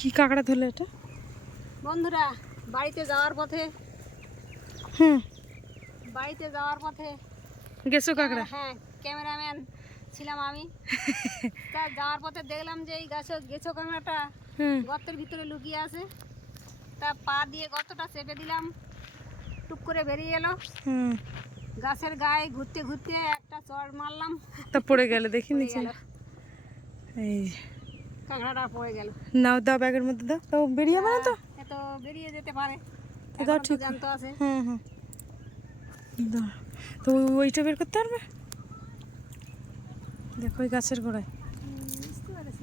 কি কাঁকড়া ধরলে এটা? বন্ধুরা বাড়িতে যাওয়ার পথে হুম। বাড়িতে যাওয়ার পথে গেছো কাঁকড়া? হ্যাঁ ক্যামেরাম্যান ছিলাম আমি। তা যাওয়ার পথে দেখলাম যে এই গাছে গেছো কাঁকড়াটা হুম। গর্তের ভিতরে লুকিয়ে আছে। তা পা দিয়ে গর্তটা চেপে দিলাম টুক করে বেরিয়ে এলো। গাছের গায়ে ঘুরতে ঘুরতে একটা চড় মারলাম। তা পড়ে গেলে দেখি নিচে। এই। কাঁকড়াটা পড়ে গেল। নাও দাও ব্যাগের মধ্যে দাও। তো বেরিয়ে যাবে না তো? এ তো বেরিয়ে যেতে পারে। তো দাও ঠিক। জানতো আছে। হুম হুম। দাও। তো ওইটা বের করতে পারবে? দেখো ওই গাছের গোড়ায়।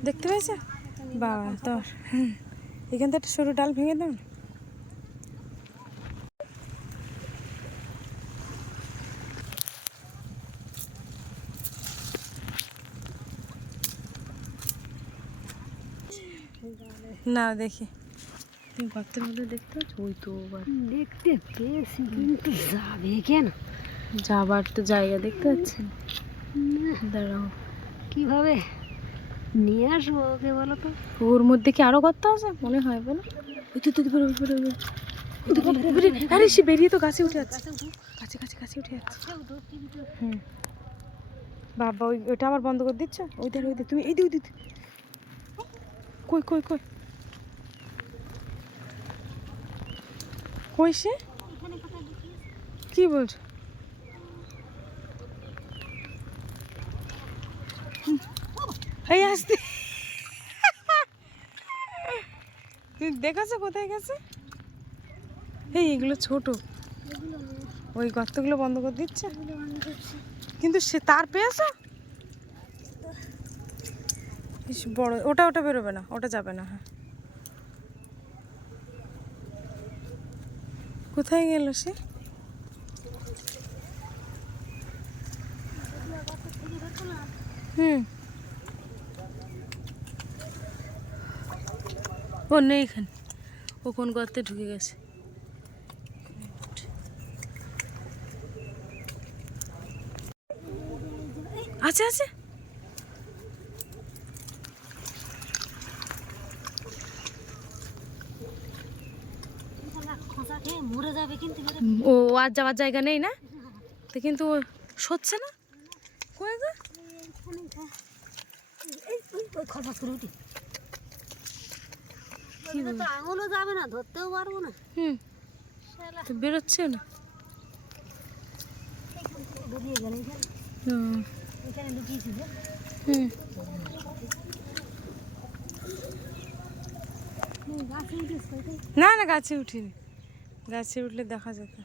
দেখতে পেয়েছ? বাবা তোর। হুম এখান থেকে একটা সরু ডাল ভেঙে দাও না দেখি। তুমি গর্তের মধ্যে দেখতে পাচ্ছ? ওই তো দেখতে পেয়েছি কিন্তু যাবে কেন? যাবার তো জায়গা দেখতে পাচ্ছেন দাঁড়াও। কীভাবে? নিয়ে আসব ওকে বলো তো। ওর মধ্যে কি আরও গর্ত আছে? মনে হয় বলো। ওই তো তো তো, বেরো, বেরো, বেরো। ওই তো, বেরো, বেরো। আরে সে বেরিয়ে তো গাছে উঠে যাচ্ছে। কাছে কাছে কাছে উঠে যাচ্ছে। হুম। বাবা ওই ওইটা আবার বন্ধ করে দিচ্ছ? ওই দেখ ওই তুমি এই দিক দিক কই কই কই? কই সে? কি বলছো। এই আসতে। তুমি দেখাছো কোথায় গেছে? এই, এগুলো ছোট। ওই গর্তগুলো বন্ধ করে দিচ্ছে। কিন্তু সে তার পেয়েছ? ইস, বড় ওটা ওটা বেরোবে না ওটা যাবে না হ্যাঁ। কোথায় গেল সে? হুম। ও নেই এখানে। ও কোন গর্তে ঢুকে গেছে। আছে আছে খোঁচা খেয়ে মরে যাবে কিন্তু ও আর যাওয়ার জায়গা নেই না? তো কিন্তু সচ্ছে না? খরচ করে উঠি। আঙুলও যাবে না ধরতেও পারব না। হুম। বেরোচ্ছে না? হুম। না না গাছে উঠিনি। গাছে উঠলে দেখা যেত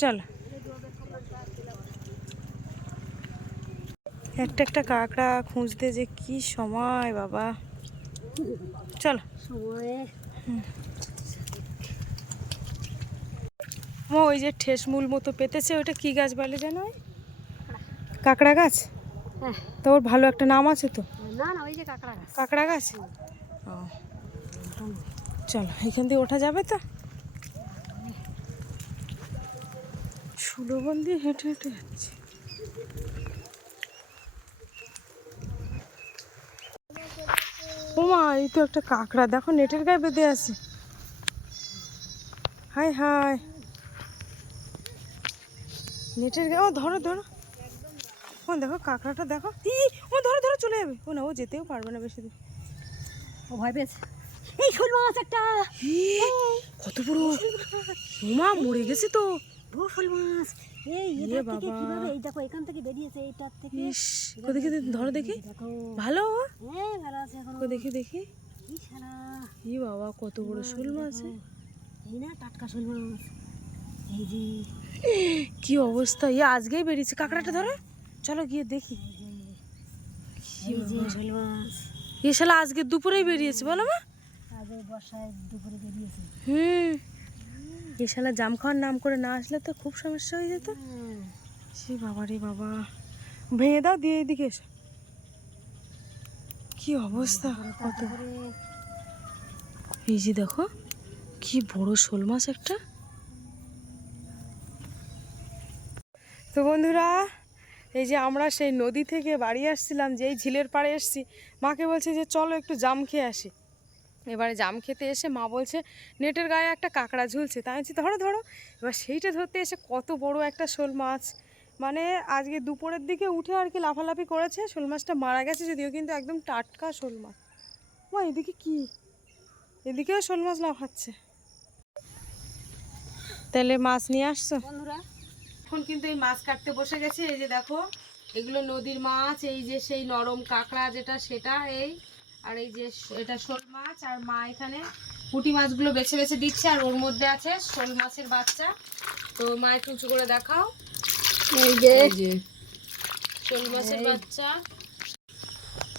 চলো। একটা একটা কাঁকড়া খুঁজতে যে কি সময় বাবা। চলো। সময়ে। ওই যে ঠেসমূল মতো পেতেছে ওটা কি গাছ বলে জানো? ওই? কাঁকড়া গাছ? হ্যাঁ। তো ওর ভালো একটা নাম আছে তো? না না ওই যে কাঁকড়া গাছ। কাঁকড়া গাছ? ও। চলো এখান দিয়ে ওঠা যাবে তো? সুলভন দিয়ে হেঁটে হেঁটে যাচ্ছে। ওমা এই তো একটা কাঁকড়া। দেখো নেটের গায়ে বেঁধে আছে। হাই হাই। নেটের গায়ে ও ধরো ধরো। ও দেখো কাঁকড়াটা দেখো। ই ও ধরো ধরো চলে যাবে। ও না ও যেতেও পারবে না বেশি দূর ও ভয় পেয়েছে। এই শোল মাছ একটা। কত বড়। ওমা মরে গেছে তো। বড় মাছ এই এ এটা থেকে। কীভাবে? এই দেখো এখান থেকে বেরিয়েছে এইটার থেকে ইস কো দেখি ধরো দেখি। ভালো হ্যাঁ ভালো আছে এখন। কো দেখি দেখি। কি ছাড়া ই বাবা কত বড় শোল মাছ এই না টাটকা শোল মাছ এই যে। কি অবস্থা? ইয়ে আজকেই বেরিয়েছে। কাঁকড়াটা ধরো। চলো গিয়ে দেখি। এই যে। শোল মাছ এ শালা আজকে দুপুরেই বেরিয়েছে বলো মা। আজ এই বর্ষায় দুপুরে বেরিয়েছে। হুম। এ শালা জাম খাওয়ার নাম করে না আসলে তো খুব সমস্যা হয়ে যেত। সে বাবা রে বাবা। ভেঙে দাও দিয়ে এদিকে এসো। কি অবস্থা? কত? এই যে দেখো কি বড় শোল মাছ একটা। তো বন্ধুরা এই যে আমরা সেই নদী থেকে বাড়ি আসছিলাম যেই ঝিলের পাড়ে এসছি মাকে বলছে যে চলো একটু জাম খেয়ে আসি। এবারে জাম খেতে এসে মা বলছে, নেটের গায়ে একটা কাঁকড়া ঝুলছে। তাই বলছি, ধরো ধরো। এবার সেইটা ধরতে এসে কত বড় একটা শোল মাছ। মানে আজকে দুপুরের দিকে উঠে আর কি লাফালাফি করেছে, শোল মাছটা মারা গেছে যদিও কিন্তু একদম টাটকা শোল মাছ। মা, এদিকে কি? এদিকেও শোল মাছ লাফাচ্ছে। তাহলে মাছ নিয়ে আসছো? বন্ধুরা, এখন কিন্তু এই মাছ কাটতে বসে গেছে। এই যে দেখো, এগুলো নদীর মাছ, এই যে সেই নরম কাঁকড়া যেটা, সেটা এই আর এই যে এটা শোল মাছ আর মা এখানে পুঁটি মাছগুলো বেছে বেছে দিচ্ছে আর ওর মধ্যে আছে শোল মাছের বাচ্চা। তো মা একটু উঁচু করে দেখাও। এই যে। শোল মাছের বাচ্চা।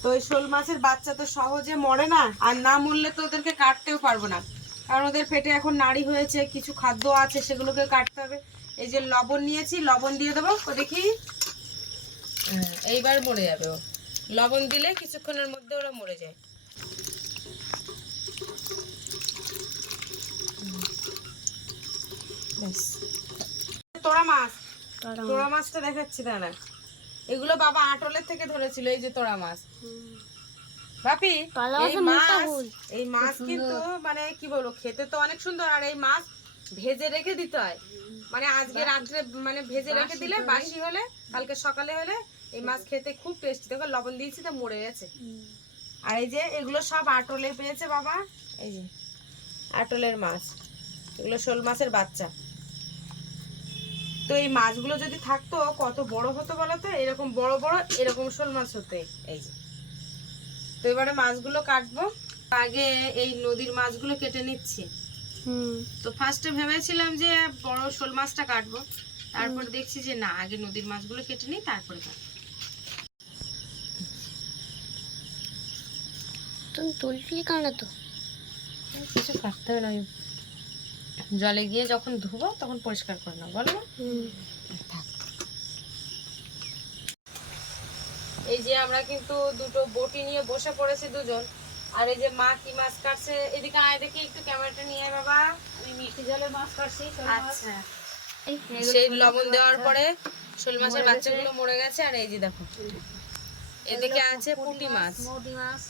তো এই শোল মাছের বাচ্চা তো সহজে মরে না আর না মরলে তো ওদেরকে কাটতেও পারব না। কারণ ওদের পেটে এখন নাড়ি হয়েছে কিছু খাদ্য আছে সেগুলোকে কাটতে হবে। এই যে লবণ নিয়েছি লবণ দিয়ে দেবো ও দেখি। হ্যাঁ, এইবার মরে যাবে ও। লবণ দিলে কিছুক্ষণের মধ্যে ওরা মরে যায়। তোড়া মাছ? তোড়া মাছটা দেখাচ্ছি দাঁড়া। এগুলো বাবা আটলের থেকে ধরেছিল এই যে তোড়া মাছ। বাপি এই মাছ এই মাছ কিন্তু মানে কি বলব খেতে তো অনেক সুন্দর আর এই মাছ ভেজে রেখে দিতে হয়। মানে আজকে রাত্রে মানে ভেজে রেখে দিলে বাসি হলে কালকে সকালে হলে এই মাছ খেতে খুব টেস্টি দেখো লবণ দিয়েছি তো মরে গেছে। আর এই যে এগুলো সব আটলে পেয়েছে বাবা। এই যে আটলের মাছ। এগুলো শোল মাছের বাচ্চা। তো এই মাছগুলো যদি থাকতো কত বড় হতো বলো তো? এরকম বড় বড় এরকম শোল মাছ হতো। এই যে। তো এবারে মাছগুলো কাটবো। আগে এই নদীর মাছগুলো কেটে নিচ্ছি। তো ফার্স্টে ভেবেছিলাম যে বড় শোল মাছটা কাটবো। তারপর দেখছি যে না আগে নদীর মাছগুলো কেটে নিই তারপরে কাটবো। কিছু কাটতে হবে না জলে গিয়ে যখন ধুবো তখন পরিষ্কার করে নাও বলো এই যে আমরা কিন্তু দুটো বটি নিয়ে বসে পড়েছি দুজন আর এই যে মা কি মাছ কাটছে এদিকে আয় দেখি একটু ক্যামেরাটা নিয়ে আয় বাবা। আমি মিষ্টি জলের মাছ কাটছি আচ্ছা। সেই লবণ দেওয়ার পরে শোল মাছের বাচ্চাগুলো মরে গেছে আর এই যে দেখো এদিকে আছে পুঁটি মাছ। মোটি মাছ।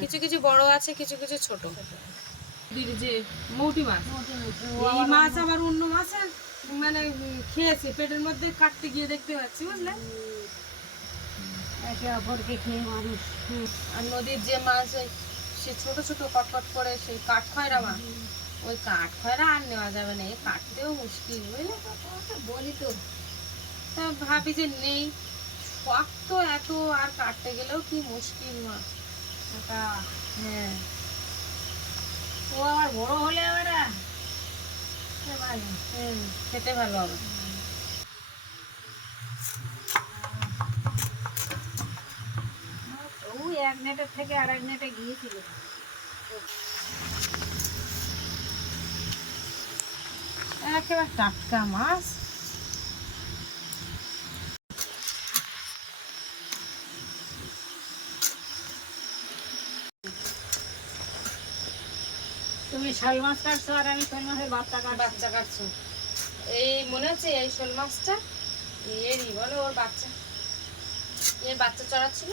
কিছু কিছু বড় আছে কিছু কিছু ছোট। যে মৌটি মাছ? এই মাছ আবার অন্য মাছের মানে খেয়েছে পেটের মধ্যে কাটতে গিয়ে দেখতে পাচ্ছি বুঝলে? একে অপরকে খেয়ে মানুষ। আর নদীর যে মাছ ওই সে ছোট ছোট কটকট করে সেই কাঠ খয়রা মাছ? ওই কাঠ খয়রা আর নেওয়া যাবে না এই কাটতেও মুশকিল বুঝলে? বলি তো। তা ভাবি যে নেই শখ তো এত আর কাটতে গেলেও কি মুশকিল মাছ? হ্যাঁ। ও আবার বড় হলে আবার হুম, খেতে ভালো হবে। ও এক নেটের থেকে আর এক নেটে গিয়েছিল। একেবারে টাটকা মাছ। তুমি শাল মাছ কাটছো আর আমি শোল মাছের বাচ্চা কাট বাচ্চা কাটছো। এই মনে হচ্ছে এই শোল মাছটা? এরই, বলো ওর বাচ্চা। এর বাচ্চা চড়াচ্ছিল?